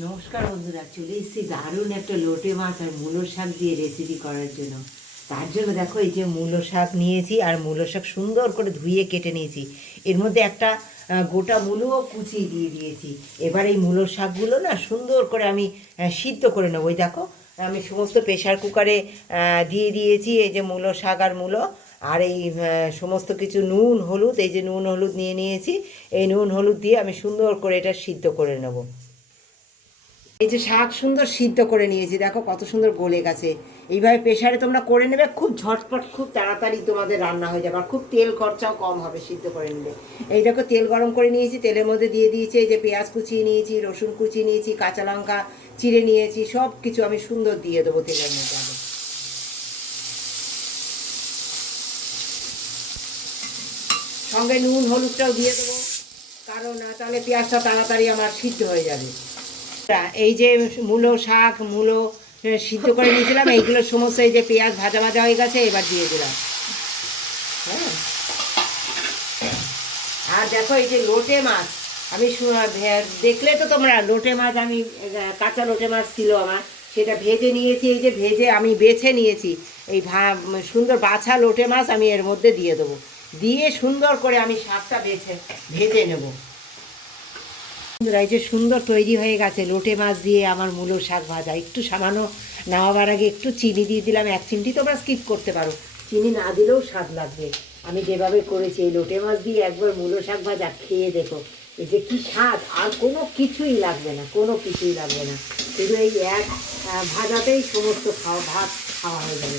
নমস্কার বন্ধুরা, চলে এসেছি দারুণ একটা লোটে মাছ আর মূলো শাক দিয়ে রেসিপি করার জন্য। তার জন্য দেখো এই যে মূলো শাক নিয়েছি আর মূলো শাক সুন্দর করে ধুয়ে কেটে নিয়েছি। এর মধ্যে একটা গোটা মূলোও কুচিয়ে দিয়ে দিয়েছি। এবার এই মূলো শাকগুলো না সুন্দর করে আমি সিদ্ধ করে নেব। ওই দেখো, আমি সমস্ত প্রেশার কুকারে দিয়ে দিয়েছি এই যে মূলো শাক আর মূলো। আর এই সমস্ত কিছু নুন, হলুদ, এই যে নুন, হলুদ নিয়ে নিয়েছি। এই নুন, হলুদ দিয়ে আমি সুন্দর করে এটা সিদ্ধ করে নেব। এই যে শাক সুন্দর সিদ্ধ করে নিয়েছি, দেখো কত সুন্দর গলে গেছে। এইভাবে প্রেশারে তোমরা করে নেবে, খুব ঝটপট, খুব তাড়াতাড়ি তোমাদের রান্না হয়ে যাবে, আর খুব তেল খরচাও কম হবে সিদ্ধ করে নিলে। এই দেখো তেল গরম করে নিয়েছি, তেলের মধ্যে দিয়ে দিয়েছি এই যে পেঁয়াজ কুচিয়ে নিয়েছি, রসুন কুচিয়ে নিয়েছি, কাঁচা লঙ্কা চিড়ে নিয়েছি সব কিছু আমি সুন্দর দিয়ে দেবো তেলের মধ্যে সঙ্গে নুন, হলুদটাও দিয়ে দেবো। কারণ তাহলে পেঁয়াজটা তাড়াতাড়ি আমার সিদ্ধ হয়ে যাবে। এই যে মূলো শাক, মূলো সিদ্ধ করে নিয়েছিলাম, এইগুলো সমস্ত এই যে পেঁয়াজ ভাজা ভাজা হয়ে গেছে, এবার দিয়ে দিলাম। হ্যাঁ? আর দেখো এই যে লোটে মাছ, আমি দেখলে তো তোমরা, লোটে মাছ আমি কাঁচা লোটে মাছ ছিল আমার, সেটা ভেজে নিয়েছি, এই যে ভেজে আমি বেছে নিয়েছি, এই ভা সুন্দর বাছা লোটে মাছ আমি এর মধ্যে দিয়ে দেবো। দিয়ে সুন্দর করে আমি শাকটা বেছে, ভেজে নেব। বন্ধুরা, এই যে সুন্দর তৈরি হয়ে গেছে লোটে মাছ দিয়ে আমার মূলো শাক ভাজা। একটু সামান্য নামাবার আগে একটু চিনি দিয়ে দিলাম এক চিমটি তোমরা স্কিপ করতে পারো। চিনি না দিলেও স্বাদ লাগবে। আমি যেভাবে করেছি এই লোটে মাছ দিয়ে একবার মূলো শাক ভাজা খেয়ে দেখো। এই যে কি স্বাদ আর কোনো কিছুই লাগবে না কোনো কিছুই লাগবে না। শুধু এই এক ভাজাতেই সমস্ত খাওয়া ভাত খাওয়া হয়ে যাবে।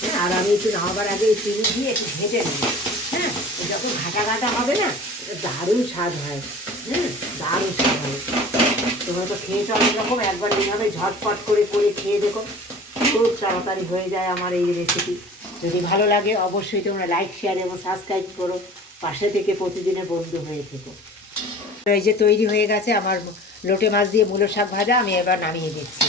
হ্যাঁ আর আমি একটু নামাবার আগে এই চিনি দিয়ে একটু ভেজে নেব। হ্যাঁ যখন ঘাটা ঘাটা হবে না দারুণ স্বাদ হয়। হ্যাঁ দারুণ স্বাদ তোমরা তো খেয়েছো অনেক রকম একবার এইভাবে ঝটপট করে করে খেয়ে দেখো। খুব তাড়াতাড়ি হয়ে যায় আমার এই রেসিপি যদি ভালো লাগে, অবশ্যই তোমরা লাইক শেয়ার এবং সাবস্ক্রাইব করো। পাশে থেকে প্রতিদিনের বন্ধু হয়ে থেকো। এই যে তৈরি হয়ে গেছে আমার লোটে মাছ দিয়ে মূলো শাক ভাজা, আমি এবার নামিয়ে দিচ্ছি।